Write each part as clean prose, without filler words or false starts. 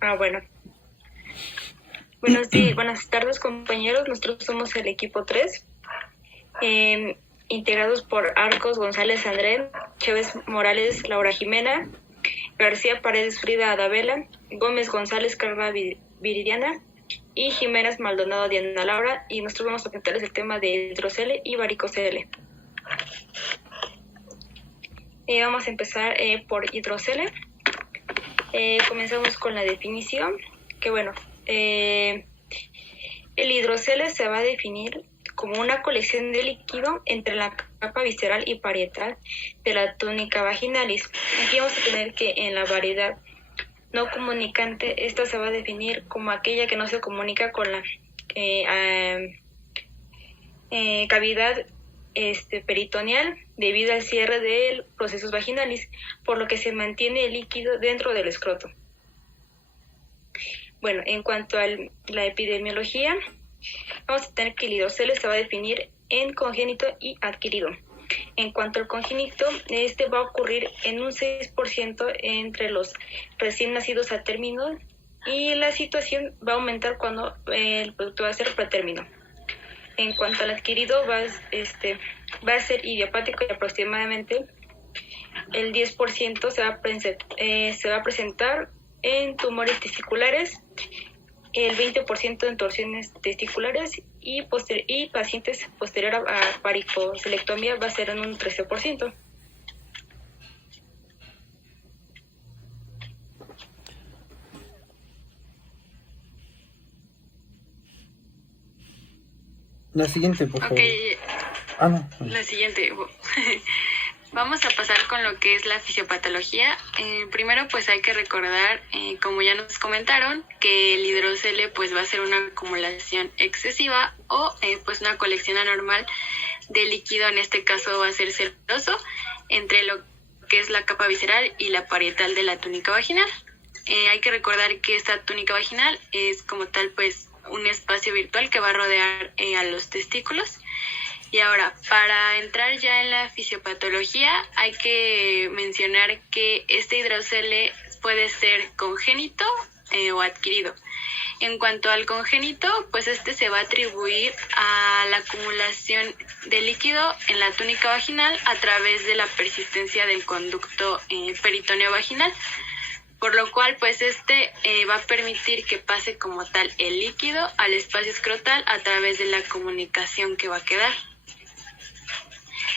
Bueno. Buenas tardes, compañeros. Nosotros somos el equipo 3, integrados por Arcos González Andrés, Chévez Morales Laura Jimena, García Paredes Frida Adabela, Gómez González Carla Viridiana y Jiménez Maldonado Diana Laura, y nosotros vamos a presentarles el tema de hidrocele y varicocele. Vamos a empezar por hidrocele. Comenzamos con la definición, que el hidrocele se va a definir como una colección de líquido entre la capa visceral y parietal de la túnica vaginalis. Aquí vamos a tener que en la variedad no comunicante, esta se va a definir como aquella que no se comunica con la cavidad peritoneal debido al cierre de procesos vaginalis, por lo que se mantiene el líquido dentro del escroto. Bueno, en cuanto a la epidemiología, vamos a tener que el hidrocele se va a definir en congénito y adquirido. En cuanto al congénito, este va a ocurrir en un 6% entre los recién nacidos a término, y la situación va a aumentar cuando el producto va a ser pretérmino. En cuanto al adquirido, va a ser idiopático y aproximadamente el 10% se va a presentar en tumores testiculares, el 20% en torsiones testiculares y pacientes posterior a varicocelectomía va a ser en un 13%. La siguiente, por favor. No. La siguiente. Vamos a pasar con lo que es la fisiopatología. Primero, pues hay que recordar, como ya nos comentaron, que el hidrocele pues va a ser una acumulación excesiva o pues una colección anormal de líquido. En este caso va a ser seroso entre lo que es la capa visceral y la parietal de la túnica vaginal. Hay que recordar que esta túnica vaginal es como tal pues un espacio virtual que va a rodear a los testículos. Y ahora, para entrar ya en la fisiopatología, hay que mencionar que este hidrocele puede ser congénito o adquirido. En cuanto al congénito, pues este se va a atribuir a la acumulación de líquido en la túnica vaginal a través de la persistencia del conducto peritoneo vaginal, por lo cual pues va a permitir que pase como tal el líquido al espacio escrotal a través de la comunicación que va a quedar.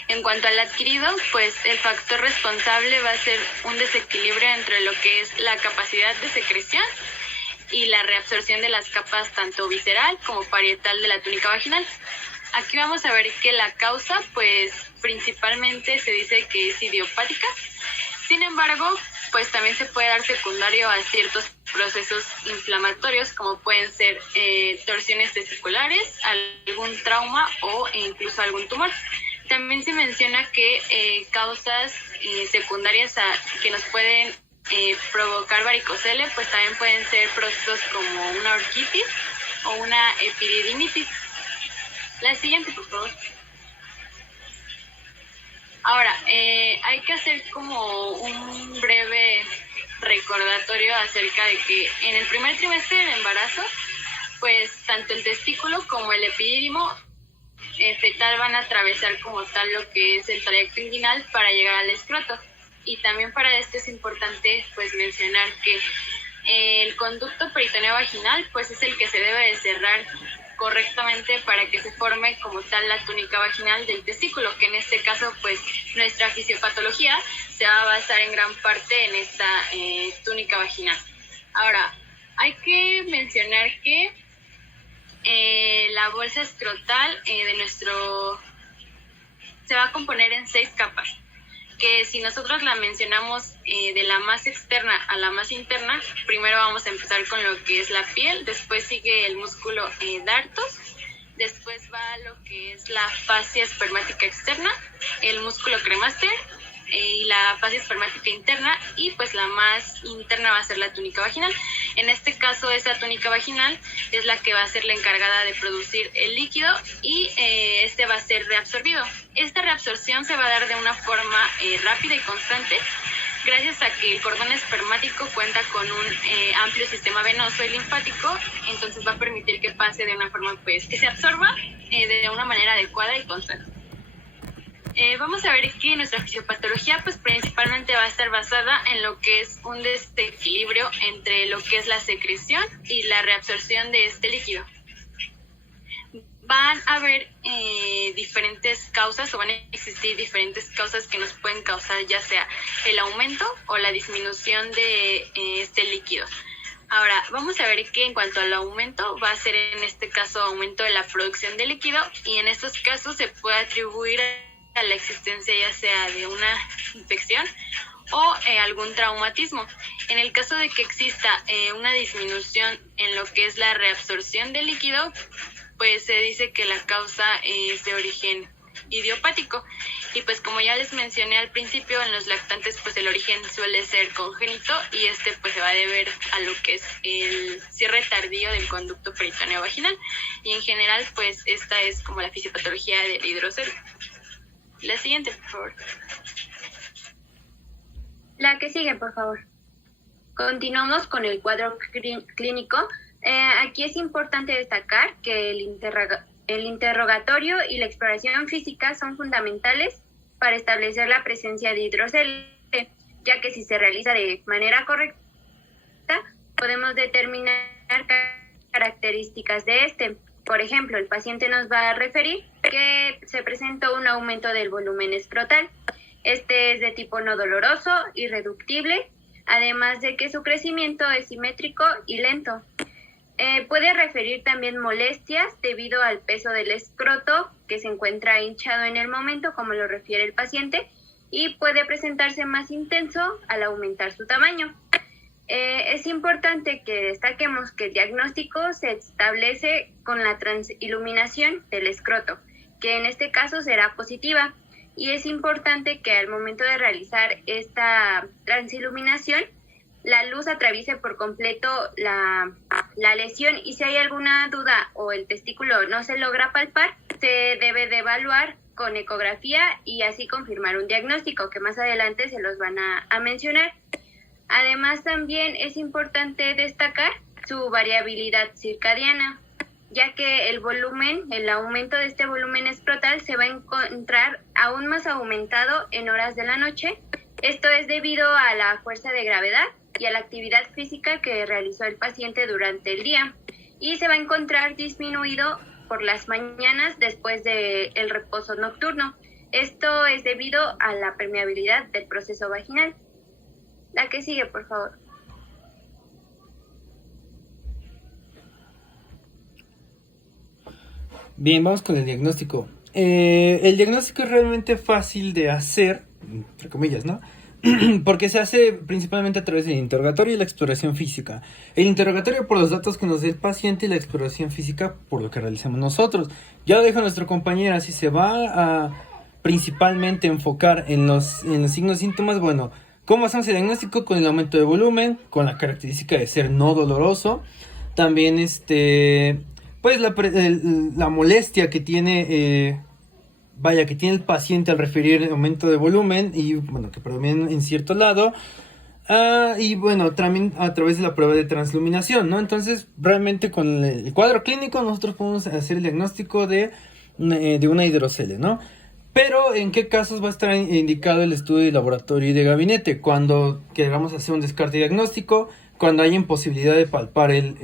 En cuanto al adquirido, pues el factor responsable va a ser un desequilibrio entre lo que es la capacidad de secreción y la reabsorción de las capas tanto visceral como parietal de la túnica vaginal. Aquí vamos a ver que la causa, pues principalmente se dice que es idiopática. Sin embargo, pues también se puede dar secundario a ciertos procesos inflamatorios, como pueden ser torsiones testiculares, algún trauma o incluso algún tumor. También se menciona que causas secundarias que nos pueden provocar varicocele, pues también pueden ser procesos como una orquitis o una epididimitis. La siguiente, por favor. Ahora, hay que hacer como un breve recordatorio acerca de que en el primer trimestre del embarazo, pues tanto el testículo como el epidídimo fetal van a atravesar como tal lo que es el trayecto inguinal para llegar al escroto. Y también para esto es importante pues mencionar que el conducto peritoneo vaginal pues es el que se debe de cerrar correctamente para que se forme como tal la túnica vaginal del testículo, que en este caso pues nuestra fisiopatología se va a basar en gran parte en esta túnica vaginal. Ahora, hay que mencionar que la bolsa escrotal se va a componer en 6 capas, que si nosotros la mencionamos de la más externa a la más interna, primero vamos a empezar con lo que es la piel, después sigue el músculo dartos, después va lo que es la fascia espermática externa, el músculo cremaster y la fascia espermática interna, y pues la más interna va a ser la túnica vaginal. En este caso, esa túnica vaginal es la que va a ser la encargada de producir el líquido y este va a ser reabsorbido. Esta reabsorción se va a dar de una forma rápida y constante gracias a que el cordón espermático cuenta con un amplio sistema venoso y linfático, entonces va a permitir que pase de una forma, pues, que se absorba de una manera adecuada y constante. Vamos a ver que nuestra fisiopatología pues principalmente va a estar basada en lo que es un desequilibrio entre lo que es la secreción y la reabsorción de este líquido. Van a haber diferentes causas o van a existir diferentes causas que nos pueden causar ya sea el aumento o la disminución de este líquido. Ahora, vamos a ver que en cuanto al aumento, va a ser en este caso aumento de la producción de líquido y en estos casos se puede atribuir a la existencia ya sea de una infección o algún traumatismo. En el caso de que exista una disminución en lo que es la reabsorción del líquido, pues se dice que la causa es de origen idiopático. Y pues como ya les mencioné al principio, en los lactantes pues el origen suele ser congénito y pues se va a deber a lo que es el cierre tardío del conducto peritoneo vaginal. Y en general pues esta es como la fisiopatología del hidrocele. La siguiente, por favor. La que sigue, por favor. Continuamos con el cuadro clínico. Aquí es importante destacar que el interrogatorio y la exploración física son fundamentales para establecer la presencia de hidrocele, ya que si se realiza de manera correcta, podemos determinar características de este. Por ejemplo, el paciente nos va a referir que se presentó un aumento del volumen escrotal. Este es de tipo no doloroso, irreductible, además de que su crecimiento es simétrico y lento. Puede referir también molestias debido al peso del escroto que se encuentra hinchado en el momento, como lo refiere el paciente, y puede presentarse más intenso al aumentar su tamaño. Es importante que destaquemos que el diagnóstico se establece con la transiluminación del escroto, que en este caso será positiva, y es importante que al momento de realizar esta transiluminación, la luz atraviese por completo la lesión y si hay alguna duda o el testículo no se logra palpar, se debe de evaluar con ecografía y así confirmar un diagnóstico que más adelante se los van a mencionar. Además, también es importante destacar su variabilidad circadiana, ya que el aumento de este volumen escrotal se va a encontrar aún más aumentado en horas de la noche. Esto es debido a la fuerza de gravedad y a la actividad física que realizó el paciente durante el día y se va a encontrar disminuido por las mañanas después del reposo nocturno. Esto es debido a la permeabilidad del proceso vaginal. La que sigue, por favor. Bien, vamos con el diagnóstico. El diagnóstico es realmente fácil de hacer, entre comillas, ¿no? Porque se hace principalmente a través del interrogatorio y la exploración física. El interrogatorio por los datos que nos dé el paciente y la exploración física por lo que realizamos nosotros. Ya lo dejo a nuestra compañera, si se va a principalmente enfocar en los signos y síntomas, bueno, ¿cómo hacemos el diagnóstico? Con el aumento de volumen, con la característica de ser no doloroso. También pues la molestia que tiene, que tiene el paciente al referir el aumento de volumen y bueno, que predomina en cierto lado. Y bueno, también a través de la prueba de transluminación, ¿no? Entonces, realmente con el cuadro clínico nosotros podemos hacer el diagnóstico de una hidrocele, ¿no? Pero, ¿en qué casos va a estar indicado el estudio de laboratorio y de gabinete? Cuando queramos hacer un descarte diagnóstico, cuando hay imposibilidad de palpar el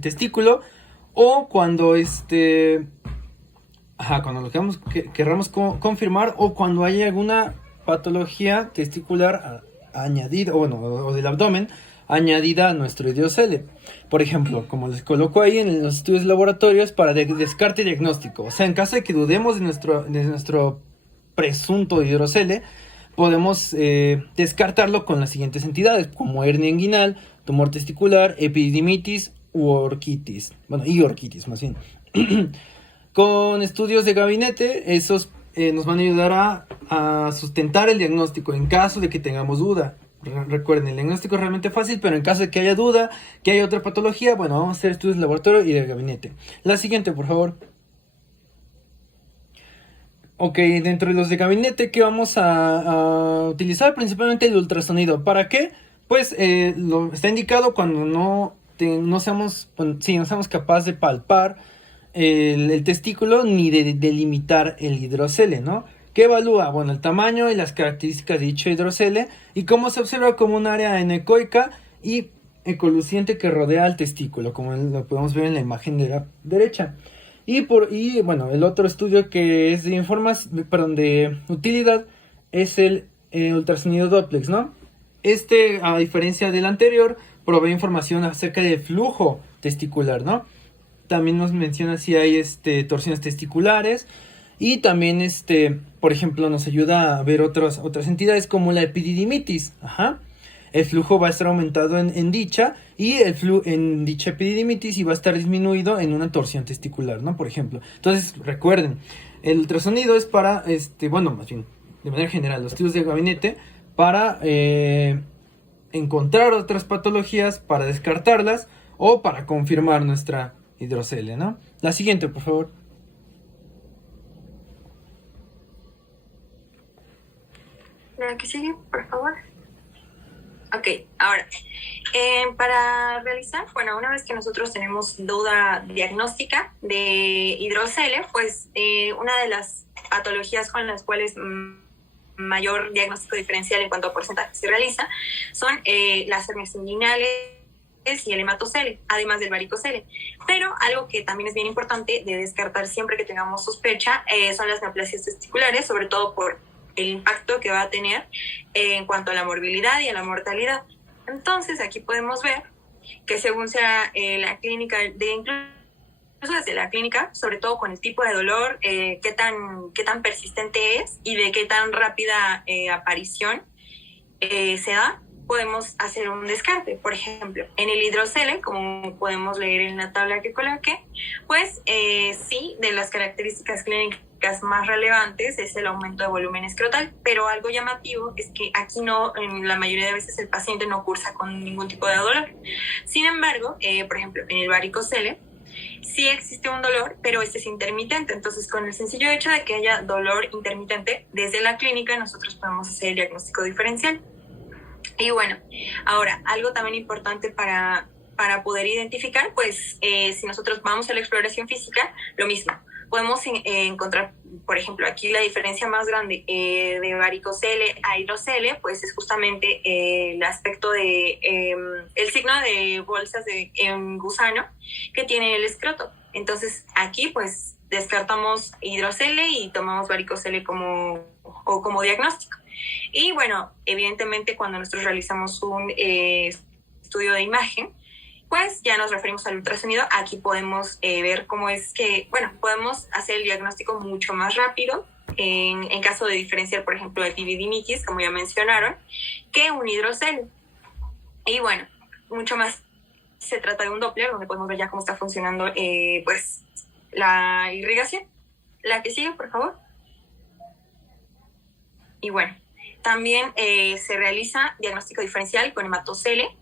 testículo, o cuando cuando lo querramos confirmar, o cuando hay alguna patología testicular añadida, o del abdomen, añadida a nuestro hidrocele. Por ejemplo, como les coloco ahí en los estudios laboratorios para descarte diagnóstico. O sea, en caso de que dudemos de nuestro presunto hidrocele, podemos descartarlo con las siguientes entidades, como hernia inguinal, tumor testicular, epididimitis u orquitis. Bueno, y orquitis más bien. Con estudios de gabinete, esos nos van a ayudar a sustentar el diagnóstico en caso de que tengamos duda. Recuerden, el diagnóstico es realmente fácil, pero en caso de que haya duda, que haya otra patología, bueno, vamos a hacer estudios de laboratorio y de gabinete. La siguiente, por favor. Ok, dentro de los de gabinete que vamos a utilizar principalmente el ultrasonido. ¿Para qué? Pues está indicado cuando no seamos capaces de palpar el testículo ni de delimitar el hidrocele, ¿no? ¿Qué evalúa? Bueno, el tamaño y las características de dicho hidrocele y cómo se observa como un área anecoica y ecoluciente que rodea al testículo, como lo podemos ver en la imagen de la derecha. Y bueno, el otro estudio que es de utilidad es el ultrasonido Doppler, ¿no? A diferencia del anterior, provee información acerca del flujo testicular, ¿no? También nos menciona si hay torsiones testiculares y también por ejemplo, nos ayuda a ver otras entidades como la epididimitis. Ajá. El flujo va a estar aumentado en dicha y en dicha epididimitis y va a estar disminuido en una torsión testicular, ¿no? Por ejemplo. Entonces, recuerden, el ultrasonido es para, más bien, de manera general, los estudios de gabinete para encontrar otras patologías, para descartarlas o para confirmar nuestra hidrocele, ¿no? La siguiente, por favor. La que sigue, por favor. Ok, ahora, para realizar, bueno, una vez que nosotros tenemos duda diagnóstica de hidrocele, pues una de las patologías con las cuales mayor diagnóstico diferencial en cuanto a porcentaje se realiza son las hernias inguinales y el hematocele, además del varicocele. Pero algo que también es bien importante de descartar siempre que tengamos sospecha son las neoplasias testiculares, sobre todo por el impacto que va a tener en cuanto a la morbilidad y a la mortalidad. Entonces, aquí podemos ver que según sea la clínica, incluso desde la clínica, sobre todo con el tipo de dolor, qué tan persistente es y de qué tan rápida aparición se da, podemos hacer un descarte. Por ejemplo, en el hidrocele, como podemos leer en la tabla que coloqué, pues sí, de las características clínicas más relevantes es el aumento de volumen escrotal, pero algo llamativo es que aquí no, en la mayoría de veces el paciente no cursa con ningún tipo de dolor. Sin embargo, por ejemplo, en el varicocele sí existe un dolor, pero este es intermitente. Entonces, con el sencillo hecho de que haya dolor intermitente, desde la clínica nosotros podemos hacer el diagnóstico diferencial. Y bueno, ahora, algo también importante para poder identificar, pues si nosotros vamos a la exploración física, lo mismo. Podemos encontrar, por ejemplo, aquí la diferencia más grande de varicocele a hidrocele, pues es justamente el aspecto de el signo de bolsas de gusano que tiene el escroto. Entonces, aquí pues descartamos hidrocele y tomamos varicocele como diagnóstico. Y bueno, evidentemente cuando nosotros realizamos un estudio de imagen, pues ya nos referimos al ultrasonido. Aquí podemos ver cómo es que, bueno, podemos hacer el diagnóstico mucho más rápido en caso de diferenciar, por ejemplo, epididimitis, como ya mencionaron, que un hidrocele. Y bueno, mucho más se trata de un Doppler, donde podemos ver ya cómo está funcionando pues la irrigación. La que sigue, por favor. Y bueno, también se realiza diagnóstico diferencial con hematocele.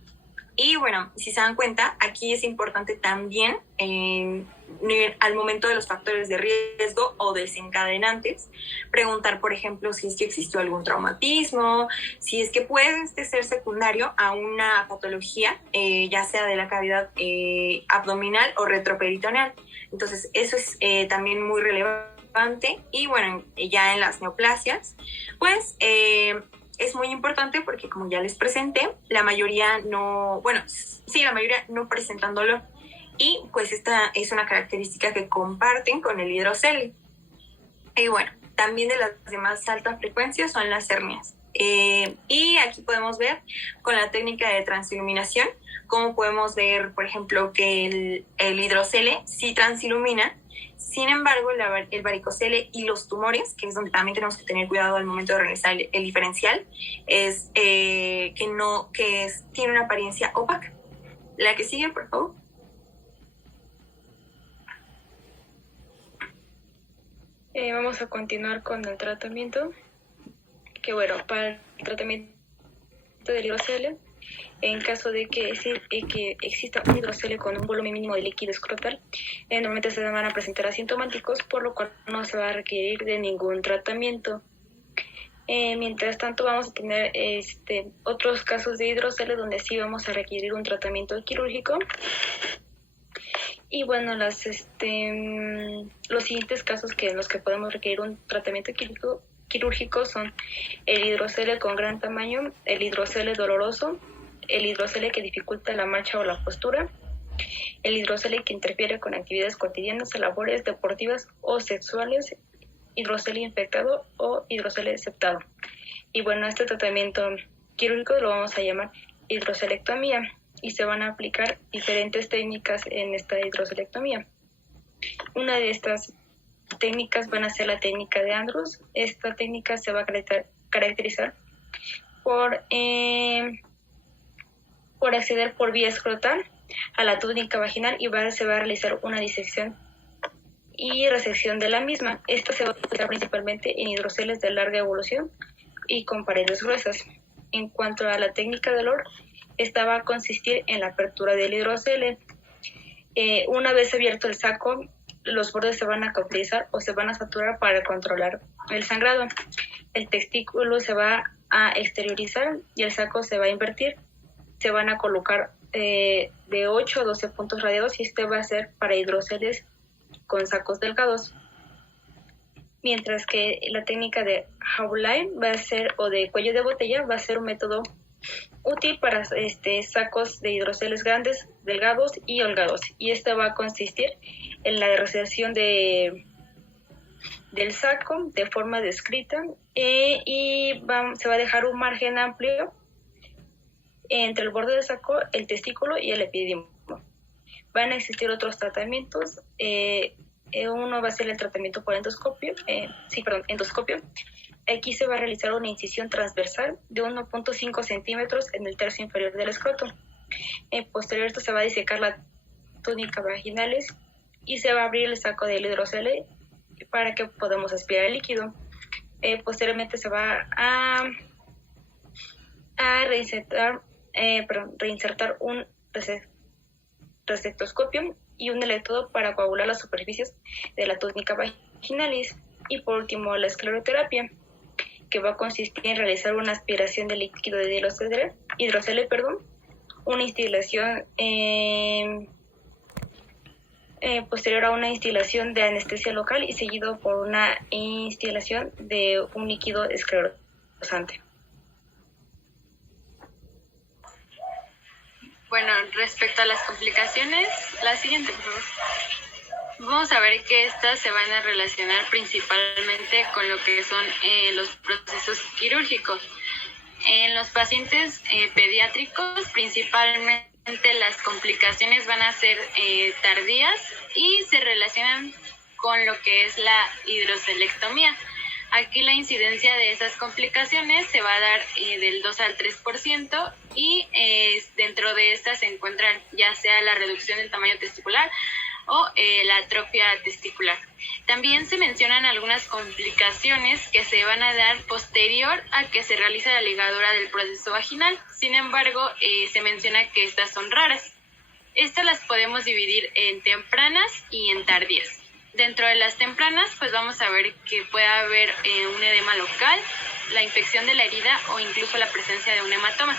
Y bueno, si se dan cuenta, aquí es importante también al momento de los factores de riesgo o desencadenantes, preguntar, por ejemplo, si es que existió algún traumatismo, si es que puede ser secundario a una patología, ya sea de la cavidad abdominal o retroperitoneal. Entonces, eso es también muy relevante. Y bueno, ya en las neoplasias, pues es muy importante porque, como ya les presenté, la mayoría no presentan dolor. Y pues esta es una característica que comparten con el hidrocele. Y bueno, también de las de más alta frecuencia son las hernias. Y aquí podemos ver con la técnica de transiluminación cómo podemos ver, por ejemplo, que el hidrocele sí transilumina. Sin embargo, el varicocele y los tumores, que es donde también tenemos que tener cuidado al momento de realizar el diferencial, es que tiene una apariencia opaca. La que sigue, por favor. Vamos a continuar con el tratamiento. Que bueno, para el tratamiento del hidrocele En caso de que exista un hidrocele con un volumen mínimo de líquido escrotal, normalmente se van a presentar asintomáticos, por lo cual no se va a requerir de ningún tratamiento. Mientras tanto, vamos a tener otros casos de hidrocele donde sí vamos a requerir un tratamiento quirúrgico. Y bueno, los siguientes casos en los que podemos requerir un tratamiento quirúrgico son el hidrocele con gran tamaño, el hidrocele doloroso, el hidrocele que dificulta la marcha o la postura, el hidrocele que interfiere con actividades cotidianas, labores deportivas o sexuales, hidrocele infectado o hidrocele septado. Y bueno, este tratamiento quirúrgico lo vamos a llamar hidrocelectomía y se van a aplicar diferentes técnicas en esta hidrocelectomía. Una de estas técnicas van a ser la técnica de Andrews. Esta técnica se va a caracterizar por acceder por vía escrotal a la túnica vaginal y se va a realizar una disección y resección de la misma. Esta se va a utilizar principalmente en hidroceles de larga evolución y con paredes gruesas. En cuanto a la técnica de Lord, esta va a consistir en la apertura del hidrocele. Una vez abierto el saco, los bordes se van a cauterizar o se van a saturar para controlar el sangrado. El testículo se va a exteriorizar y el saco se va a invertir. Se van a colocar de 8 a 12 puntos radiados y este va a ser para hidroceles con sacos delgados. Mientras que la técnica de Hauline va a ser, o de cuello de botella, va a ser un método útil para sacos de hidroceles grandes, delgados y holgados. Y esta va a consistir en la recepción del saco de forma descrita y se va a dejar un margen amplio entre el borde del saco, el testículo y el epidídimo. Van a existir otros tratamientos. Uno va a ser el tratamiento por endoscopio. Aquí se va a realizar una incisión transversal de 1.5 centímetros en el tercio inferior del escroto. Posterior a esto se va a disecar la túnica vaginales y se va a abrir el saco del hidrocele para que podamos aspirar el líquido. Posteriormente se va a reinsertar un resectoscopio y un electrodo para coagular las superficies de la túnica vaginalis. Y por último, la escleroterapia, que va a consistir en realizar una aspiración de líquido de hidrocele, una instilación posterior a una instilación de anestesia local y seguido por una instilación de un líquido esclerosante. Bueno, respecto a las complicaciones, la siguiente, por favor. Vamos a ver que estas se van a relacionar principalmente con lo que son los procesos quirúrgicos. En los pacientes pediátricos, principalmente las complicaciones van a ser tardías y se relacionan con lo que es la hidrocelectomía. Aquí la incidencia de esas complicaciones se va a dar del 2 al 3% y dentro de estas se encuentran ya sea la reducción del tamaño testicular o la atrofia testicular. También se mencionan algunas complicaciones que se van a dar posterior a que se realice la ligadura del proceso vaginal. Sin embargo, se menciona que estas son raras. Estas las podemos dividir en tempranas y en tardías. Dentro de las tempranas, pues vamos a ver que puede haber un edema local, la infección de la herida o incluso la presencia de un hematoma.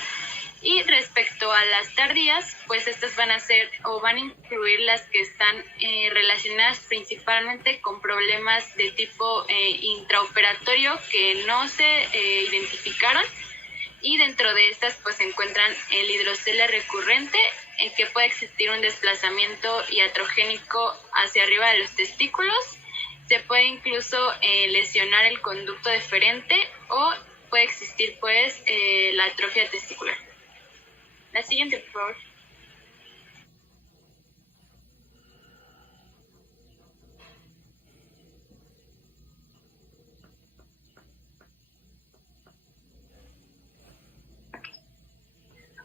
Y respecto a las tardías, pues estas van a ser o van a incluir las que están relacionadas principalmente con problemas de tipo intraoperatorio que no se identificaron. Y dentro de estas pues se encuentran el hidrocele recurrente, en que puede existir un desplazamiento iatrogénico hacia arriba de los testículos. Se puede incluso lesionar el conducto deferente o puede existir pues la atrofia testicular. La siguiente, por favor.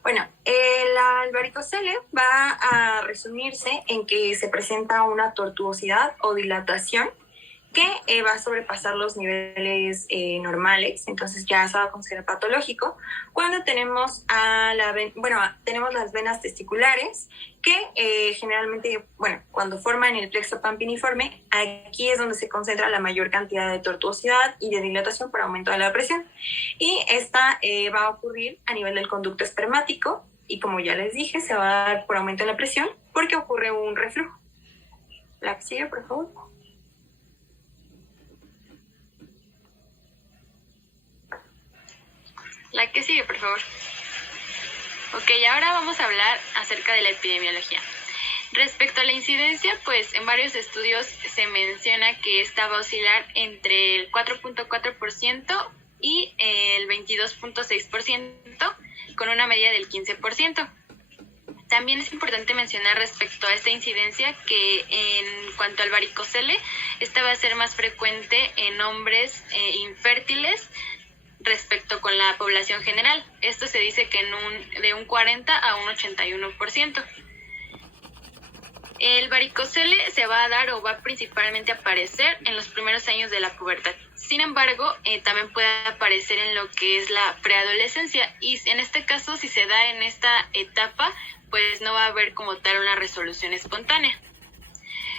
Bueno, el varicocele va a resumirse en que se presenta una tortuosidad o dilatación que va a sobrepasar los niveles normales, entonces ya se va a considerar patológico. Cuando tenemos tenemos las venas testiculares, que generalmente, cuando forman el plexo pampiniforme, aquí es donde se concentra la mayor cantidad de tortuosidad y de dilatación por aumento de la presión. Y esta va a ocurrir a nivel del conducto espermático, y como ya les dije, se va a dar por aumento de la presión porque ocurre un reflujo. La que sigue, por favor. La que sigue, por favor. Ok, ahora vamos a hablar acerca de la epidemiología. Respecto a la incidencia, pues en varios estudios se menciona que esta va a oscilar entre el 4.4% y el 22.6%, con una media del 15%. También es importante mencionar respecto a esta incidencia que en cuanto al varicocele, esta va a ser más frecuente en hombres infértiles respecto con la población general. Esto se dice que de un 40 a un 81%. El varicocele se va a dar o va principalmente a aparecer en los primeros años de la pubertad. Sin embargo, también puede aparecer en lo que es la preadolescencia, y en este caso, si se da en esta etapa, pues no va a haber como tal una resolución espontánea.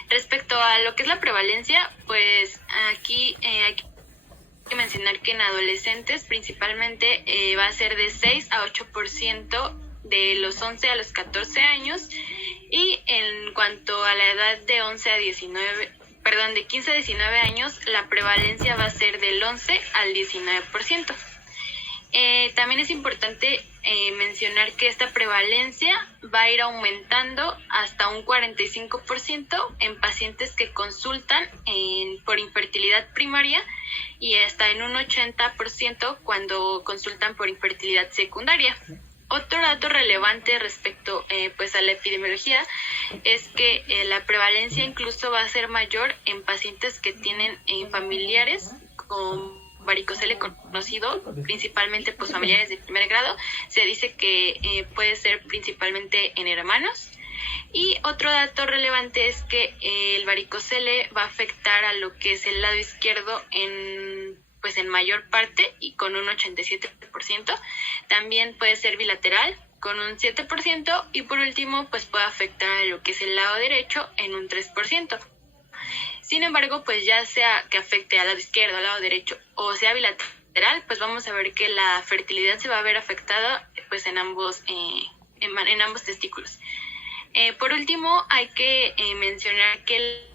Respecto a lo que es la prevalencia, pues aquí hay que mencionar que en adolescentes principalmente va a ser de 6 a 8% de los 11 a los 14 años, y en cuanto a la edad de 15 a 19 años, la prevalencia va a ser del 11 al 19%. También es importante mencionar que esta prevalencia va a ir aumentando hasta un 45% en pacientes que consultan por infertilidad primaria, y hasta en un 80% cuando consultan por infertilidad secundaria. Otro dato relevante respecto a la epidemiología es que la prevalencia incluso va a ser mayor en pacientes que tienen familiares con varicocele conocido, principalmente pues familiares de primer grado. Se dice que puede ser principalmente en hermanos. Y otro dato relevante es que el varicocele va a afectar a lo que es el lado izquierdo en mayor parte, y con un 87%. También puede ser bilateral con un 7%, y por último pues puede afectar a lo que es el lado derecho en un 3%. Sin embargo, pues ya sea que afecte al lado izquierdo, al lado derecho, o sea bilateral, pues vamos a ver que la fertilidad se va a ver afectada pues en ambos testículos. Por último, hay que mencionar que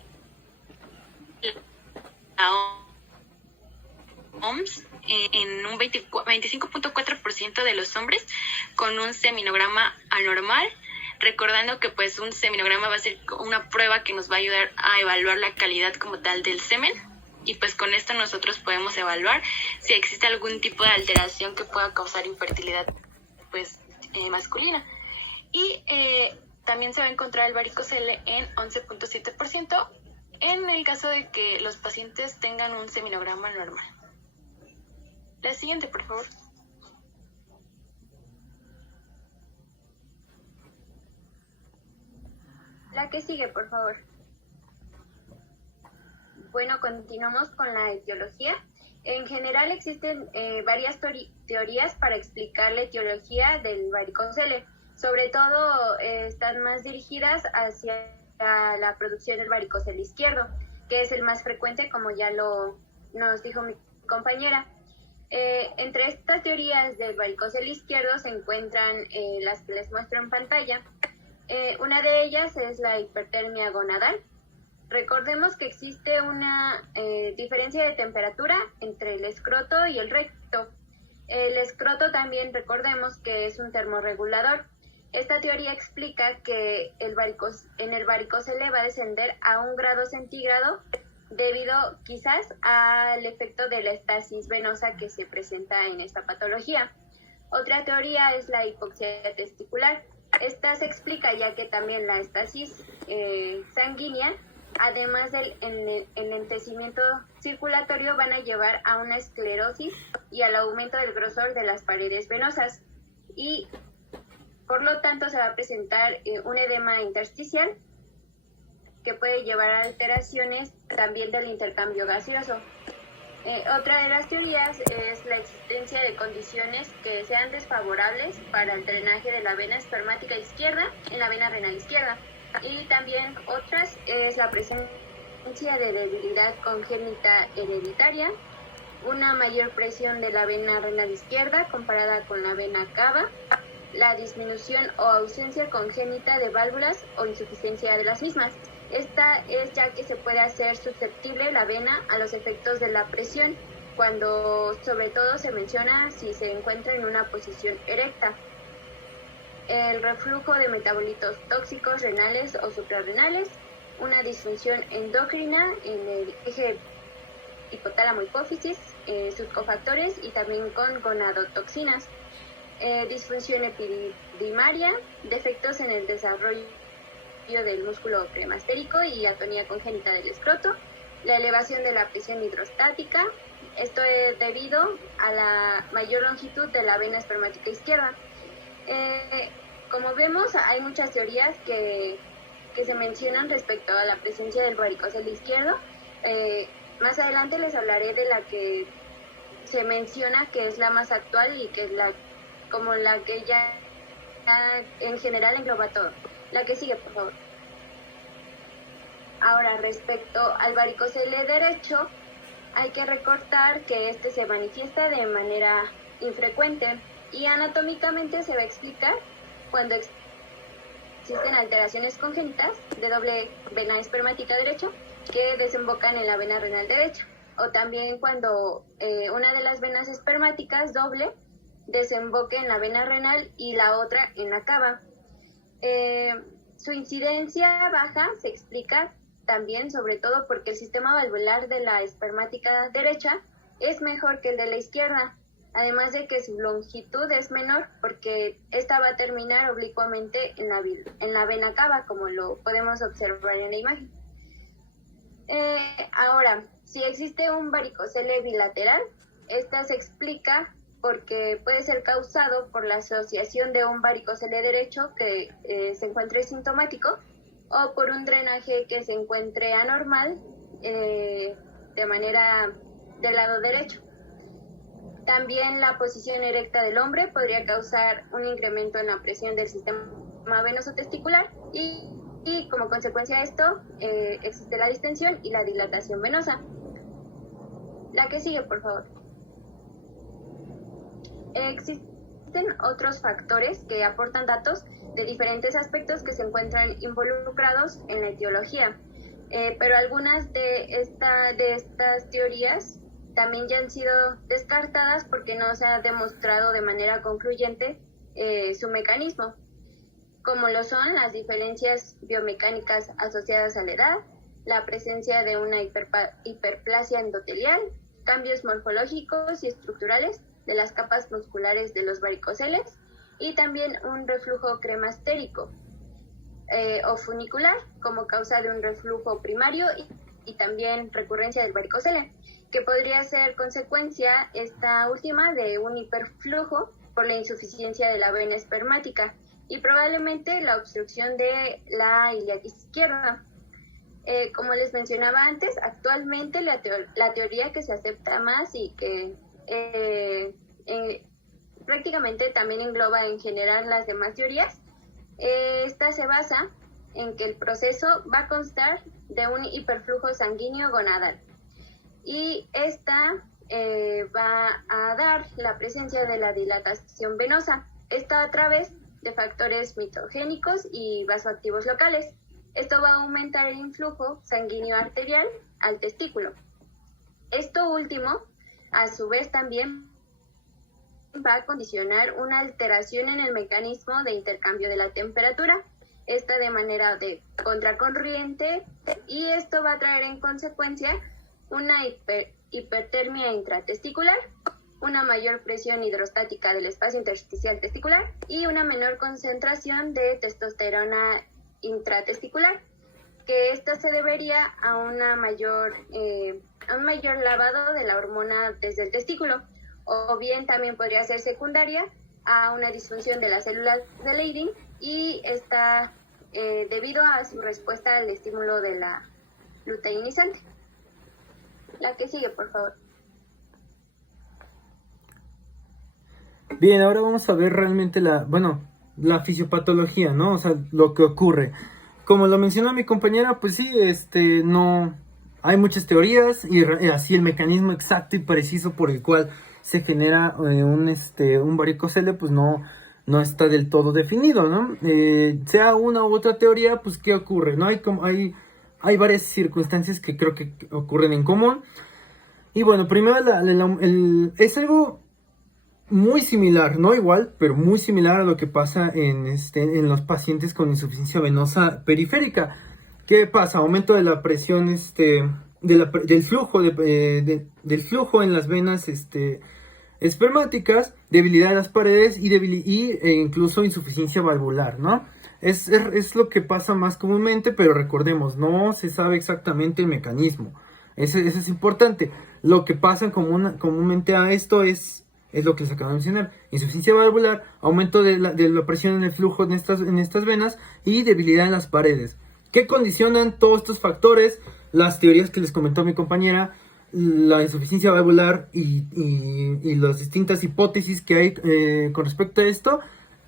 la OMS en un 25.4% de los hombres con un seminograma anormal, recordando que pues un seminograma va a ser una prueba que nos va a ayudar a evaluar la calidad como tal del semen, y pues con esto nosotros podemos evaluar si existe algún tipo de alteración que pueda causar infertilidad masculina. Y también se va a encontrar el varicocele en 11.7% en el caso de que los pacientes tengan un seminograma normal. La siguiente, por favor. La que sigue, por favor. Bueno, continuamos con la etiología. En general existen varias teorías para explicar la etiología del varicocele. Sobre todo están más dirigidas hacia la producción del varicocele izquierdo, que es el más frecuente, como ya nos dijo mi compañera. Entre estas teorías del varicocele izquierdo se encuentran las que les muestro en pantalla. Una de ellas es la hipertermia gonadal. Recordemos que existe una diferencia de temperatura entre el escroto y el recto. El escroto también recordemos que es un termorregulador. Esta teoría explica que en el varicocele va a descender a 1 grado centígrado debido quizás al efecto de la estasis venosa que se presenta en esta patología. Otra teoría es la hipoxia testicular. Esta se explica ya que también la estasis sanguínea, además del enlentecimiento circulatorio, van a llevar a una esclerosis y al aumento del grosor de las paredes venosas, y por lo tanto se va a presentar un edema intersticial que puede llevar a alteraciones también del intercambio gaseoso. Otra de las teorías es la existencia de condiciones que sean desfavorables para el drenaje de la vena espermática izquierda en la vena renal izquierda. Y también otras es la presencia de debilidad congénita hereditaria, una mayor presión de la vena renal izquierda comparada con la vena cava, la disminución o ausencia congénita de válvulas o insuficiencia de las mismas. Esta es ya que se puede hacer susceptible la vena a los efectos de la presión, cuando sobre todo se menciona si se encuentra en una posición erecta. El reflujo de metabolitos tóxicos renales o suprarrenales, una disfunción endocrina en el eje hipotálamo-hipófisis, sus cofactores y también con gonadotoxinas, disfunción epididimaria, defectos en el desarrollo del músculo cremastérico y atonía congénita del escroto, la elevación de la presión hidrostática. Esto es debido a la mayor longitud de la vena espermática izquierda. Como vemos, hay muchas teorías que se mencionan respecto a la presencia del varicocele izquierdo. Más adelante les hablaré de la que se menciona que es la más actual y que es la que ya en general engloba todo. La que sigue, por favor. Ahora, respecto al varicocele derecho, hay que recordar que este se manifiesta de manera infrecuente y anatómicamente se va a explicar cuando existen alteraciones congénitas de doble vena espermática derecha que desembocan en la vena renal derecha, o también cuando una de las venas espermáticas doble desemboque en la vena renal y la otra en la cava. Su incidencia baja se explica también sobre todo porque el sistema valvular de la espermática derecha es mejor que el de la izquierda, además de que su longitud es menor porque esta va a terminar oblicuamente en la vena cava, como lo podemos observar en la imagen. Ahora, si existe un varicocele bilateral, esta se explica porque puede ser causado por la asociación de un varicocele derecho que se encuentre sintomático o por un drenaje que se encuentre anormal de manera del lado derecho. También la posición erecta del hombre podría causar un incremento en la presión del sistema venoso testicular y como consecuencia de esto existe la distensión y la dilatación venosa. La que sigue, por favor. Existen otros factores que aportan datos de diferentes aspectos que se encuentran involucrados en la etiología, pero algunas de estas teorías también ya han sido descartadas porque no se ha demostrado de manera concluyente su mecanismo, como lo son las diferencias biomecánicas asociadas a la edad, la presencia de una hiperplasia endotelial, cambios morfológicos y estructurales de las capas musculares de los varicoceles y también un reflujo cremastérico o funicular como causa de un reflujo primario y también recurrencia del varicocele, que podría ser consecuencia esta última de un hiperflujo por la insuficiencia de la vena espermática y probablemente la obstrucción de la ilíaca izquierda. Como les mencionaba antes, actualmente la teoría que se acepta más y que prácticamente también engloba en general las demás teorías, esta se basa en que el proceso va a constar de un hiperflujo sanguíneo gonadal y esta va a dar la presencia de la dilatación venosa, esta a través de factores mitrogénicos y vasoactivos locales. Esto va a aumentar el influjo sanguíneo arterial al testículo. Esto último, a su vez, también va a condicionar una alteración en el mecanismo de intercambio de la temperatura, esta de manera de contracorriente, y esto va a traer en consecuencia una hipertermia intratesticular, una mayor presión hidrostática del espacio intersticial testicular y una menor concentración de testosterona intratesticular, que esta se debería a un mayor lavado de la hormona desde el testículo, o bien también podría ser secundaria a una disfunción de las células de Leydig y esta debido a su respuesta al estímulo de la luteinizante. La que sigue, por favor. Bien, ahora vamos a ver realmente la fisiopatología, ¿no? O sea, lo que ocurre. Como lo mencionó mi compañera, pues sí, no hay muchas teorías y así el mecanismo exacto y preciso por el cual se genera un varicocele, pues no está del todo definido, ¿no? Sea una u otra teoría, pues ¿qué ocurre? ¿No? Hay varias circunstancias que creo que ocurren en común. Y bueno, primero es algo muy similar, no igual, pero muy similar a lo que pasa en los pacientes con insuficiencia venosa periférica. ¿Qué pasa? Aumento de la presión del flujo en las venas espermáticas, debilidad de las paredes e incluso insuficiencia valvular, ¿no? Es lo que pasa más comúnmente, pero recordemos, no se sabe exactamente el mecanismo. Eso es importante. Lo que pasa comúnmente a esto es lo que les acabo de mencionar: insuficiencia valvular, aumento de la presión en el flujo en estas venas y debilidad en las paredes. ¿Qué condicionan todos estos factores? Las teorías que les comentó mi compañera, la insuficiencia valvular y las distintas hipótesis que hay con respecto a esto,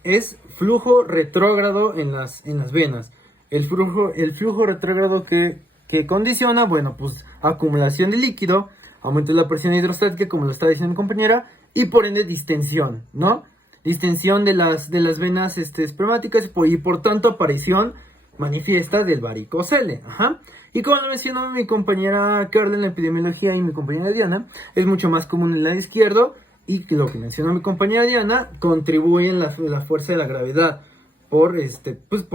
es flujo retrógrado en las venas. El flujo retrógrado que condiciona, bueno, pues acumulación de líquido, aumento de la presión hidrostática, como lo estaba diciendo mi compañera, y por ende distensión, ¿no? Distensión de las venas espermáticas y por tanto aparición manifiesta del varicocele. Ajá. Y como lo mencionó mi compañera Carla en la epidemiología y mi compañera Diana, es mucho más común en el lado izquierdo, y lo que mencionó mi compañera Diana contribuye en la fuerza de la gravedad por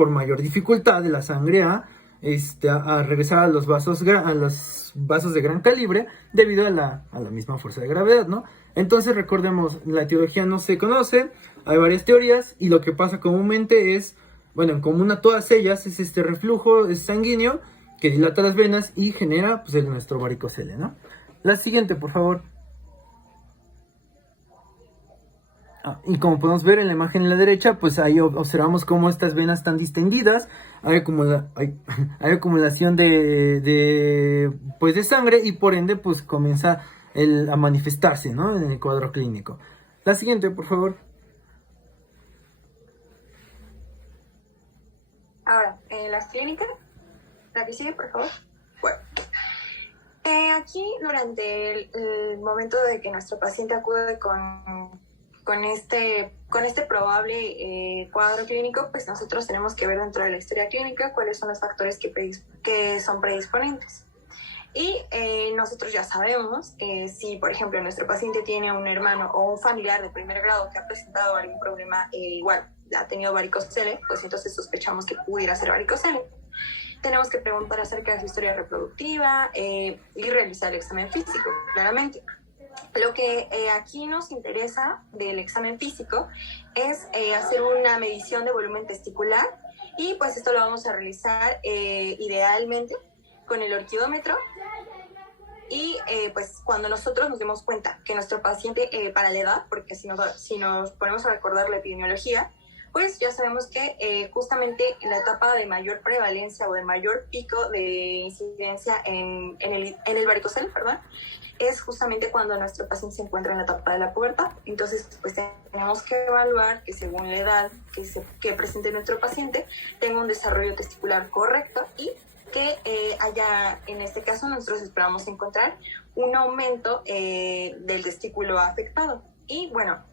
mayor dificultad de la sangre a regresar a los vasos de gran calibre debido a la misma fuerza de gravedad, ¿no? Entonces recordemos, la etiología no se conoce, hay varias teorías y lo que pasa comúnmente es, bueno, en común a todas ellas es este reflujo sanguíneo que dilata las venas y genera pues nuestro varicocele, ¿no? La siguiente, por favor. Y como podemos ver en la imagen en la derecha, pues ahí observamos cómo estas venas están distendidas, hay acumulación de sangre y por ende pues comienza a manifestarse, ¿no? En el cuadro clínico. La siguiente, por favor. Ahora, las clínicas, la que sigue, por favor. Bueno, aquí durante el momento de que nuestro paciente acude con este probable cuadro clínico, pues nosotros tenemos que ver dentro de la historia clínica cuáles son los factores que son predisponentes. Y nosotros ya sabemos si, por ejemplo, nuestro paciente tiene un hermano o un familiar de primer grado que ha presentado algún problema igual, ha tenido varicocele, pues entonces sospechamos que pudiera ser varicocele. Tenemos que preguntar acerca de su historia reproductiva y realizar el examen físico, claramente. Lo que aquí nos interesa del examen físico es hacer una medición de volumen testicular, y pues esto lo vamos a realizar idealmente con el orquidómetro. Y pues cuando nosotros nos demos cuenta que nuestro paciente para la edad, porque si nos ponemos a recordar la epidemiología, pues ya sabemos que justamente en la etapa de mayor prevalencia o de mayor pico de incidencia en el varicocele, perdón, es justamente cuando nuestro paciente se encuentra en la etapa de la pubertad. Entonces, pues tenemos que evaluar que según la edad que presente nuestro paciente, tenga un desarrollo testicular correcto y que haya, en este caso, nosotros esperamos encontrar un aumento del testículo afectado. Y bueno,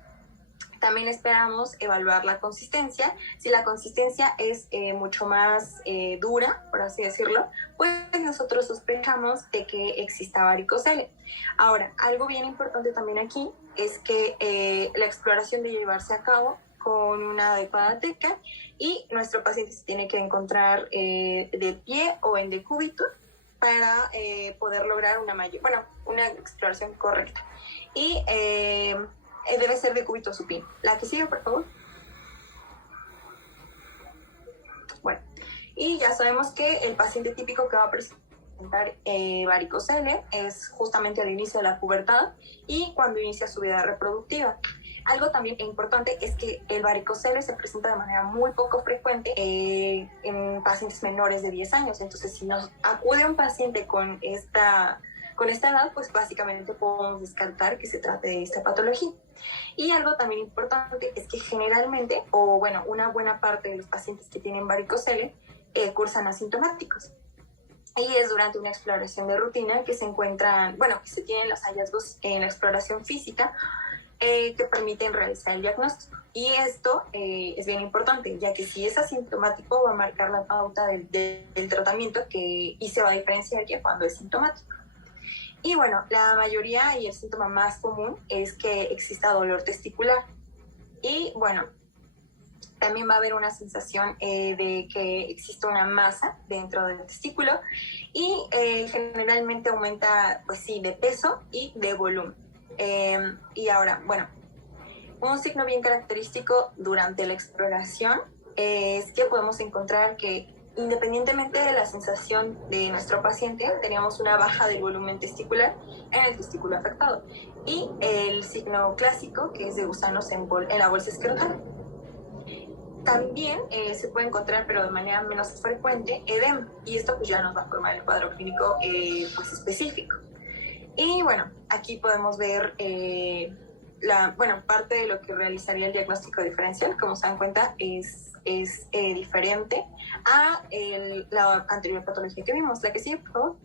también esperamos evaluar la consistencia. Si la consistencia es mucho más dura, por así decirlo, pues nosotros sospechamos de que exista varicocele. Ahora, algo bien importante también aquí es que la exploración debe llevarse a cabo con una adecuada técnica y nuestro paciente se tiene que encontrar de pie o en decúbito para poder lograr una exploración correcta. Y debe ser decúbito supino. La que sigue, por favor. Bueno, y ya sabemos que el paciente típico que va a presentar varicocele es justamente al inicio de la pubertad y cuando inicia su vida reproductiva. Algo también importante es que el varicocele se presenta de manera muy poco frecuente en pacientes menores de 10 años. Entonces, si nos acude un paciente con esta edad, pues básicamente podemos descartar que se trate de esta patología. Y algo también importante es que generalmente, o bueno, una buena parte de los pacientes que tienen varicocele cursan asintomáticos. Y es durante una exploración de rutina que se encuentran, bueno, que se tienen los hallazgos en la exploración física que permiten realizar el diagnóstico. Y esto es bien importante, ya que si es asintomático va a marcar la pauta del tratamiento y se va a diferenciar ya cuando es sintomático. Y bueno, la mayoría y el síntoma más común es que exista dolor testicular. Y bueno, también va a haber una sensación de que existe una masa dentro del testículo y generalmente aumenta, pues sí, de peso y de volumen. Y ahora, bueno, un signo bien característico durante la exploración es que podemos encontrar que independientemente de la sensación de nuestro paciente, teníamos una baja del volumen testicular en el testículo afectado. Y el signo clásico, que es de gusanos en la bolsa escrotal. También se puede encontrar, pero de manera menos frecuente, edema. Y esto pues ya nos va a formar el cuadro clínico pues específico. Y bueno, aquí podemos ver parte de lo que realizaría el diagnóstico diferencial. Como se dan cuenta, es diferente a la anterior patología que vimos. La que sigue, por favor.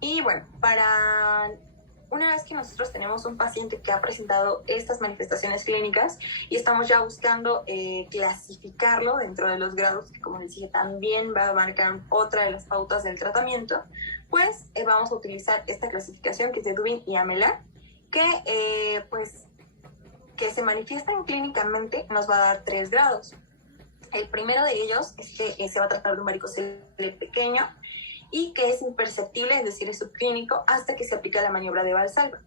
Y bueno, una vez que nosotros tenemos un paciente que ha presentado estas manifestaciones clínicas y estamos ya buscando clasificarlo dentro de los grados, que como les dije también va a marcar otra de las pautas del tratamiento, pues vamos a utilizar esta clasificación que es de Dubin y Amelar, que se manifiestan clínicamente, nos va a dar 3 grados. El primero de ellos es que se va a tratar de un varicocele pequeño y que es imperceptible, es decir, es subclínico, hasta que se aplica la maniobra de Valsalva.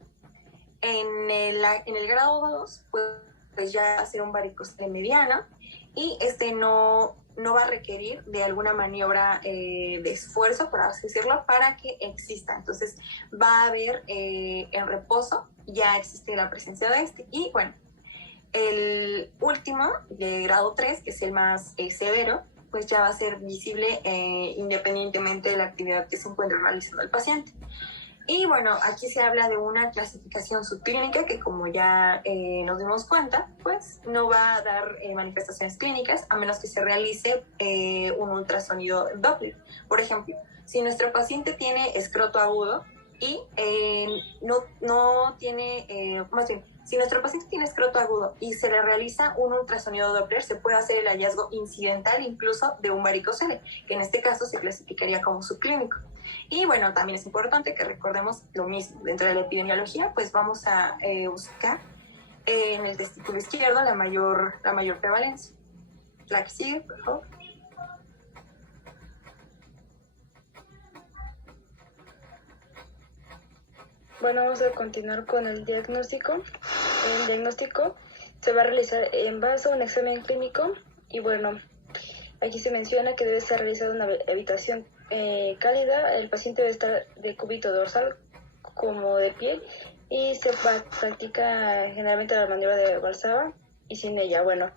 En el grado 2, pues ya va a ser un varicocele mediano y no va a requerir de alguna maniobra de esfuerzo, por así decirlo, para que exista. Entonces va a haber en reposo, ya existe la presencia de este. Y bueno, el último, de grado 3, que es el más severo, pues ya va a ser visible independientemente de la actividad que se encuentre realizando el paciente. Y bueno, aquí se habla de una clasificación subclínica que, como ya nos dimos cuenta, pues no va a dar manifestaciones clínicas a menos que se realice un ultrasonido Doppler. Por ejemplo, si nuestro paciente tiene escroto agudo y no tiene, más bien, si nuestro paciente tiene escroto agudo y se le realiza un ultrasonido Doppler, se puede hacer el hallazgo incidental incluso de un varicocele, que en este caso se clasificaría como subclínico. Y bueno, también es importante que recordemos lo mismo. Dentro de la epidemiología, pues vamos a buscar en el testículo izquierdo la mayor prevalencia. La que sigue, por favor. Bueno, vamos a continuar con el diagnóstico. El diagnóstico se va a realizar en base a un examen clínico y bueno, aquí se menciona que debe ser realizada una habitación cálida. El paciente debe estar de cúbito dorsal como de pie y se practica generalmente la maniobra de Valsalva y sin ella. Bueno,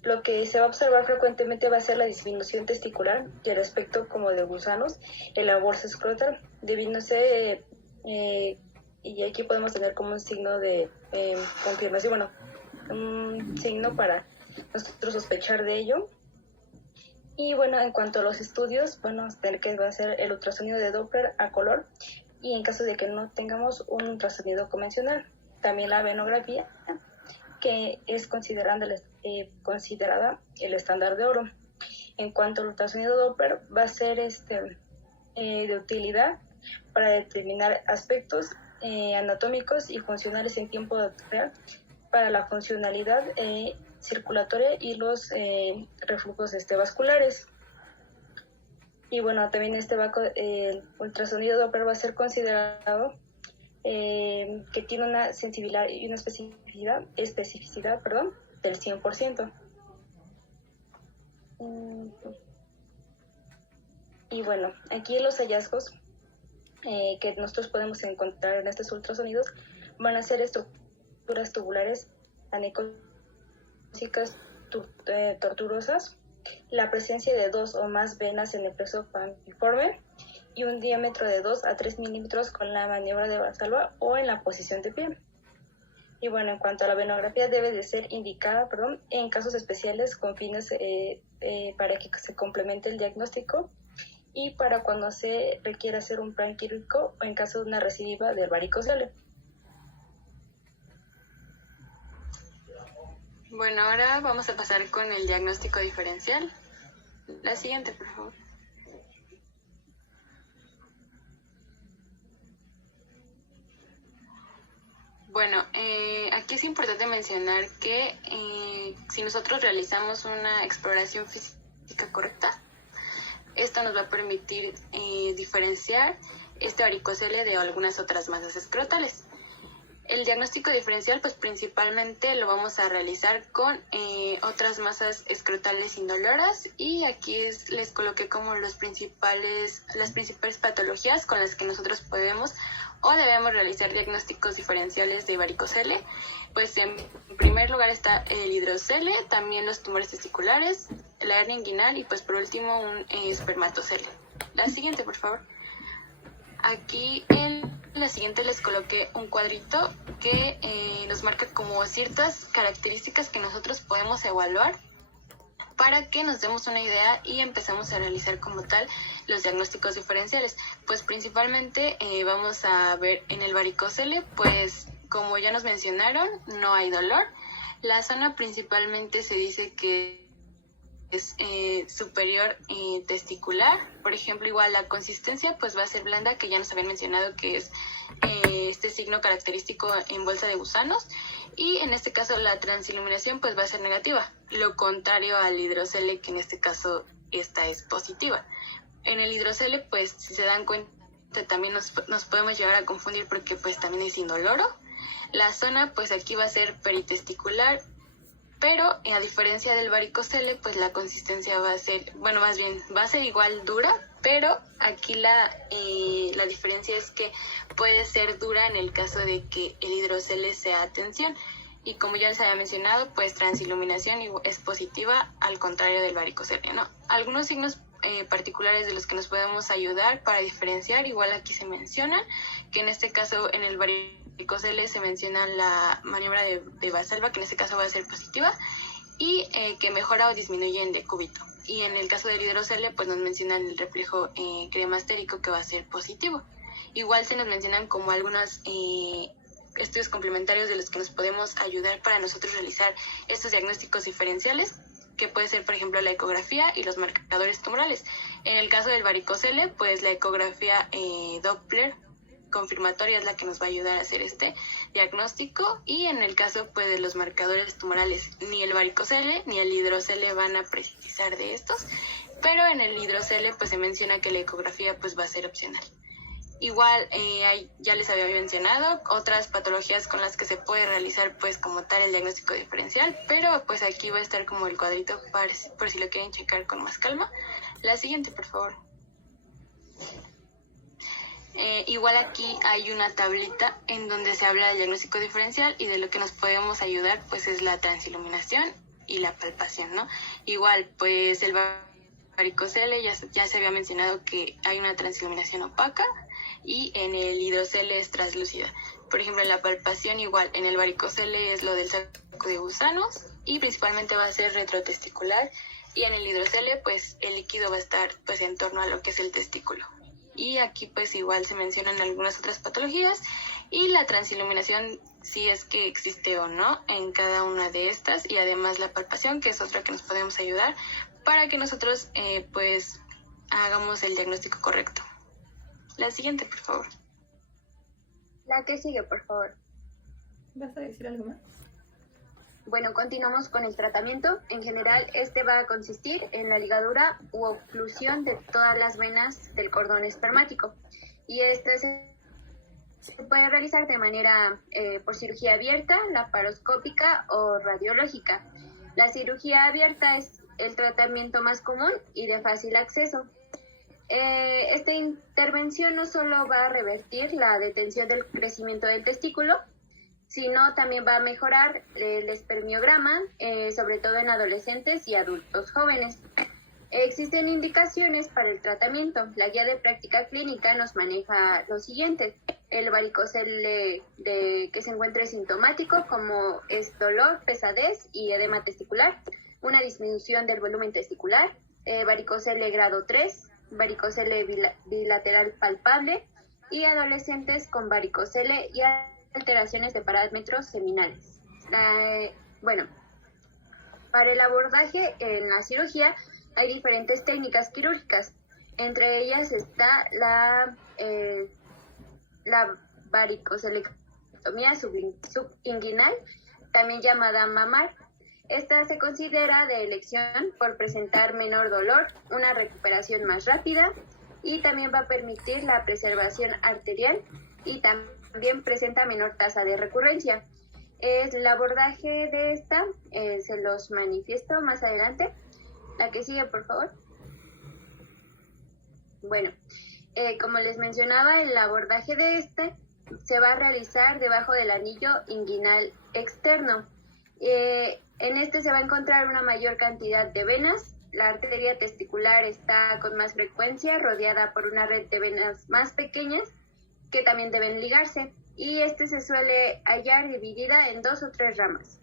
lo que se va a observar frecuentemente va a ser la disminución testicular y el aspecto como de gusanos en la bolsa escrotal, debiéndose y aquí podemos tener como un signo de confirmación, bueno, un signo para nosotros sospechar de ello. Y bueno, en cuanto a los estudios, bueno, que va a ser el ultrasonido de Doppler a color y en caso de que no tengamos un ultrasonido convencional, también la venografía, que es considerada el estándar de oro. En cuanto al ultrasonido Doppler, va a ser de utilidad para determinar aspectos anatómicos y funcionales en tiempo real para la funcionalidad circulatoria y los reflujos vasculares. Y bueno, también el ultrasonido Doppler va a ser considerado que tiene una sensibilidad y una especificidad del 100%. Y bueno, aquí los hallazgos que nosotros podemos encontrar en estos ultrasonidos van a ser estructuras tubulares anecoicas tortuosas, la presencia de 2 o más venas en el plexo pampiforme y un diámetro de 2 a 3 milímetros con la maniobra de Valsalva o en la posición de pie. Y bueno, en cuanto a la venografía, debe de ser indicada, en casos especiales con fines para que se complemente el diagnóstico y para cuando se requiera hacer un plan quirúrgico o en caso de una recidiva del varicocele. Bueno, ahora vamos a pasar con el diagnóstico diferencial. La siguiente, por favor. Bueno, aquí es importante mencionar que si nosotros realizamos una exploración física correcta, esto nos va a permitir diferenciar este varicocele de algunas otras masas escrotales. El diagnóstico diferencial, pues principalmente lo vamos a realizar con otras masas escrotales indoloras y aquí les coloqué como las principales patologías con las que nosotros podemos o debemos realizar diagnósticos diferenciales de varicocele. Pues en primer lugar está el hidrocele, también los tumores testiculares, la hernia inguinal y pues por último un espermatocele. La siguiente, por favor. Aquí en la siguiente les coloqué un cuadrito que nos marca como ciertas características que nosotros podemos evaluar para que nos demos una idea y empezamos a realizar como tal los diagnósticos diferenciales. Pues principalmente vamos a ver en el varicocele, pues como ya nos mencionaron, no hay dolor. La zona principalmente se dice que es superior testicular. Por ejemplo, igual la consistencia pues va a ser blanda, que ya nos habían mencionado que es este signo característico en bolsa de gusanos, y en este caso la transiluminación pues va a ser negativa, lo contrario al hidrocele, que en este caso esta es positiva. En el hidrocele pues si se dan cuenta también nos podemos llegar a confundir porque pues también es indoloro. La zona pues aquí va a ser peritesticular, pero a diferencia del varicocele, pues la consistencia va a ser, bueno, más bien va a ser igual dura, pero aquí la diferencia es que puede ser dura en el caso de que el hidrocele sea a tensión. Y como ya les había mencionado, pues transiluminación es positiva al contrario del varicocele, ¿no? Algunos signos particulares de los que nos podemos ayudar para diferenciar, igual aquí se mencionan, que en este caso en el varicocele se menciona la maniobra de Valsalva, que en este caso va a ser positiva, y que mejora o disminuye en decúbito. Y en el caso del hidrocele, pues nos mencionan el reflejo cremastérico, que va a ser positivo. Igual se nos mencionan como algunos estudios complementarios de los que nos podemos ayudar para nosotros realizar estos diagnósticos diferenciales, que puede ser, por ejemplo, la ecografía y los marcadores tumorales. En el caso del varicocele, pues la ecografía Doppler confirmatoria es la que nos va a ayudar a hacer este diagnóstico, y en el caso pues de los marcadores tumorales, ni el varicocele ni el hidrocele van a precisar de estos, pero en el hidrocele pues se menciona que la ecografía pues va a ser opcional. Igual ya les había mencionado otras patologías con las que se puede realizar pues como tal el diagnóstico diferencial, pero pues aquí va a estar como el cuadrito por si lo quieren checar con más calma. La siguiente, por favor. Igual aquí hay una tablita en donde se habla del diagnóstico diferencial, y de lo que nos podemos ayudar pues es la transiluminación y la palpación, ¿no? Igual pues el varicocele ya se había mencionado que hay una transiluminación opaca, y en el hidrocele es translúcida. Por ejemplo, en la palpación igual, en el varicocele es lo del saco de gusanos y principalmente va a ser retrotesticular, y en el hidrocele pues el líquido va a estar pues en torno a lo que es el testículo. Y aquí pues igual se mencionan algunas otras patologías y la transiluminación si es que existe o no en cada una de estas, y además la palpación, que es otra que nos podemos ayudar para que nosotros pues hagamos el diagnóstico correcto. La siguiente, por favor. La que sigue, por favor. ¿Vas a decir algo más? Bueno, continuamos con el tratamiento. En general, este va a consistir en la ligadura u oclusión de todas las venas del cordón espermático. Y este se puede realizar de manera por cirugía abierta, laparoscópica o radiológica. La cirugía abierta es el tratamiento más común y de fácil acceso. Esta intervención no solo va a revertir la detención del crecimiento del testículo, sino también va a mejorar el espermiograma, sobre todo en adolescentes y adultos jóvenes. Existen indicaciones para el tratamiento. La guía de práctica clínica nos maneja lo siguiente: el varicocele que se encuentre sintomático, como es dolor, pesadez y edema testicular, una disminución del volumen testicular, varicocele grado 3, varicocele bilateral palpable, y adolescentes con varicocele y alteraciones de parámetros seminales. Para el abordaje en la cirugía hay diferentes técnicas quirúrgicas. Entre ellas está la varicocelectomía subinguinal, también llamada mamar. Esta se considera de elección por presentar menor dolor, una recuperación más rápida, y también va a permitir la preservación arterial, y también presenta menor tasa de recurrencia. El abordaje de esta se los manifiesto más adelante. La que sigue, por favor. Bueno, como les mencionaba, el abordaje de este se va a realizar debajo del anillo inguinal externo. En este se va a encontrar una mayor cantidad de venas. La arteria testicular está con más frecuencia, rodeada por una red de venas más pequeñas que también deben ligarse, y se suele hallar dividida en 2 o 3 ramas.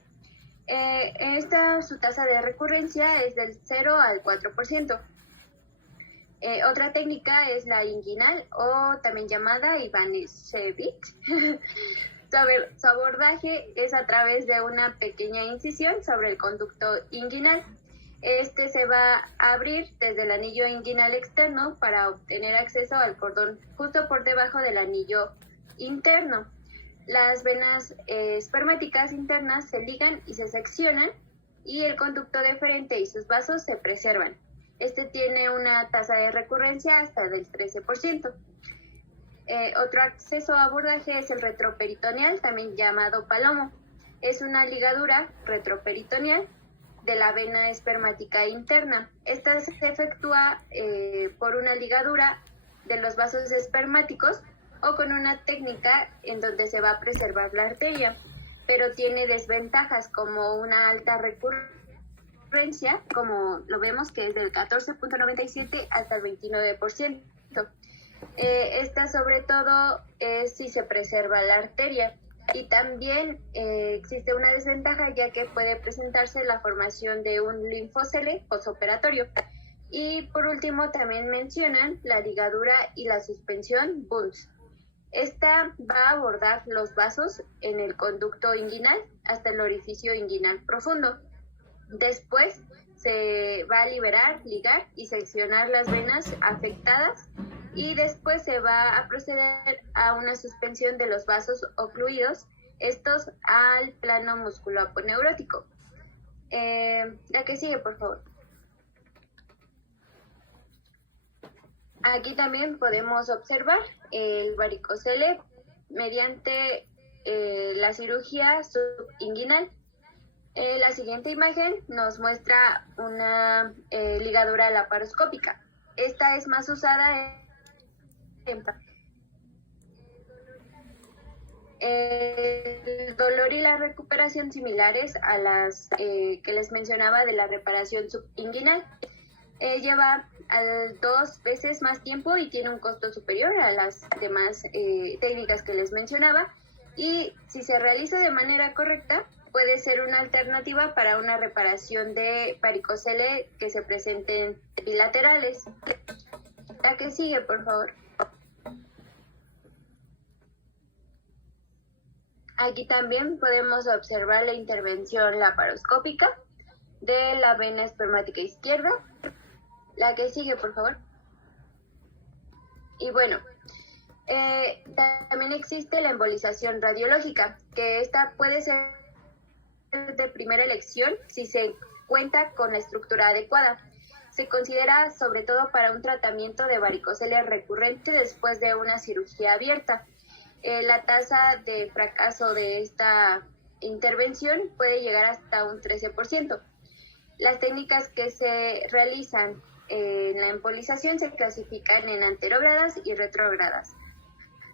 Su tasa de recurrencia es del 0 al 4%. Otra técnica es la inguinal, o también llamada Ivanishevich. Su abordaje es a través de una pequeña incisión sobre el conducto inguinal. Se va a abrir desde el anillo inguinal externo para obtener acceso al cordón justo por debajo del anillo interno. Las venas espermáticas internas se ligan y se seccionan, y el conducto deferente y sus vasos se preservan. Tiene una tasa de recurrencia hasta del 13%. Otro acceso a abordaje es el retroperitoneal, también llamado palomo. Es una ligadura retroperitoneal de la vena espermática interna. Esta se efectúa por una ligadura de los vasos espermáticos, o con una técnica en donde se va a preservar la arteria, pero tiene desventajas como una alta recurrencia, como lo vemos, que es del 14.97 hasta el 29%. Esta sobre todo es si se preserva la arteria, y también existe una desventaja, ya que puede presentarse la formación de un linfocele posoperatorio. Y por último también mencionan la ligadura y la suspensión Bunz. Esta va a abordar los vasos en el conducto inguinal hasta el orificio inguinal profundo. Después se va a ligar y seccionar las venas afectadas, y después se va a proceder a una suspensión de los vasos ocluidos, estos al plano musculoaponeurótico. La que sigue, por favor. Aquí también podemos observar el varicocele mediante la cirugía subinguinal. La siguiente imagen nos muestra una ligadura laparoscópica. Esta es más usada el dolor y la recuperación similares a las que les mencionaba de la reparación subinguinal. Lleva 2 veces más tiempo y tiene un costo superior a las demás técnicas que les mencionaba, y si se realiza de manera correcta puede ser una alternativa para una reparación de varicocele que se presenten bilaterales. La que sigue, por favor. Aquí también podemos observar la intervención laparoscópica de la vena espermática izquierda. La que sigue, por favor. Y bueno, también existe la embolización radiológica, que esta puede ser de primera elección si se cuenta con la estructura adecuada. Se considera sobre todo para un tratamiento de varicocele recurrente después de una cirugía abierta. La tasa de fracaso de esta intervención puede llegar hasta un 13%. Las técnicas que se realizan en la embolización se clasifican en anterógradas y retrógradas.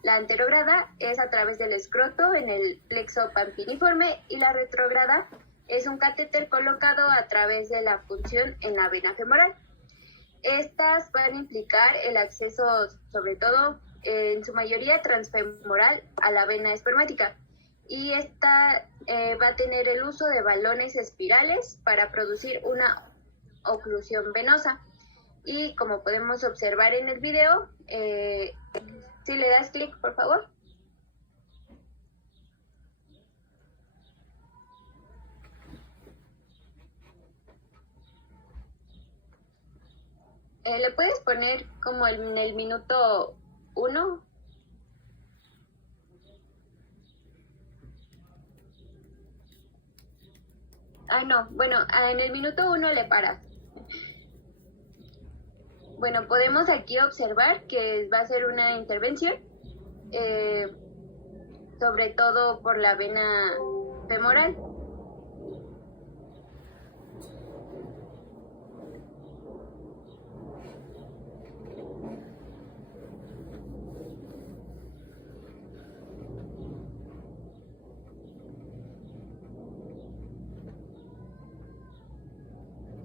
La anterograda es a través del escroto en el plexo pampiniforme y la retrograda es un catéter colocado a través de la punción en la vena femoral. Estas van a implicar el acceso, sobre todo, en su mayoría transfemoral, a la vena espermática. Y esta va a tener el uso de balones espirales para producir una oclusión venosa. Y como podemos observar en el video, si le das clic, por favor. ¿Le puedes poner como en el minuto 1? No, bueno, en el minuto 1 le paras. Bueno, podemos aquí observar que va a ser una intervención, sobre todo por la vena femoral.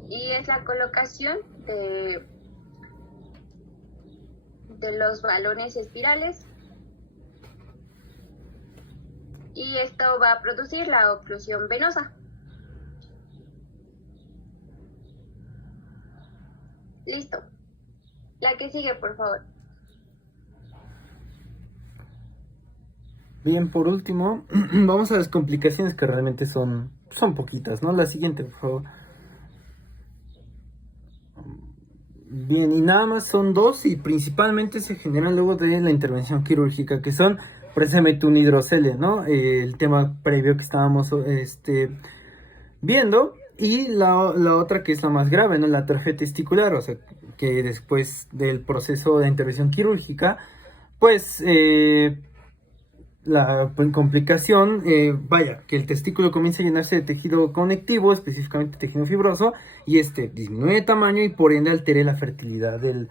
Y es la colocación de los balones espirales, y esto va a producir la oclusión venosa. Listo. La que sigue, por favor. Bien, por último, vamos a las complicaciones que realmente son poquitas, ¿no? La siguiente, por favor. Bien, y nada más son dos y principalmente se generan luego de la intervención quirúrgica, que son precisamente un hidrocele, ¿no? El tema previo que estábamos viendo, y la otra que es la más grave, ¿no? La atrofia testicular, o sea, que después del proceso de intervención quirúrgica, pues la complicación, que el testículo comienza a llenarse de tejido conectivo, específicamente tejido fibroso, y disminuye de tamaño y por ende altere la fertilidad del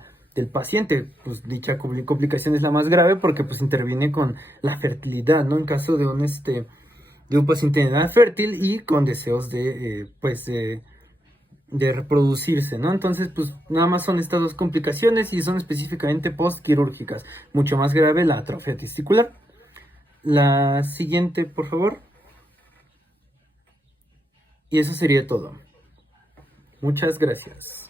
paciente. Pues dicha complicación es la más grave porque pues interviene con la fertilidad, ¿no? En caso de un paciente en edad fértil y con deseos de reproducirse, ¿no? Entonces, pues nada más son estas dos complicaciones y son específicamente postquirúrgicas. Mucho más grave la atrofia testicular. La siguiente, por favor. Y eso sería todo. Muchas gracias.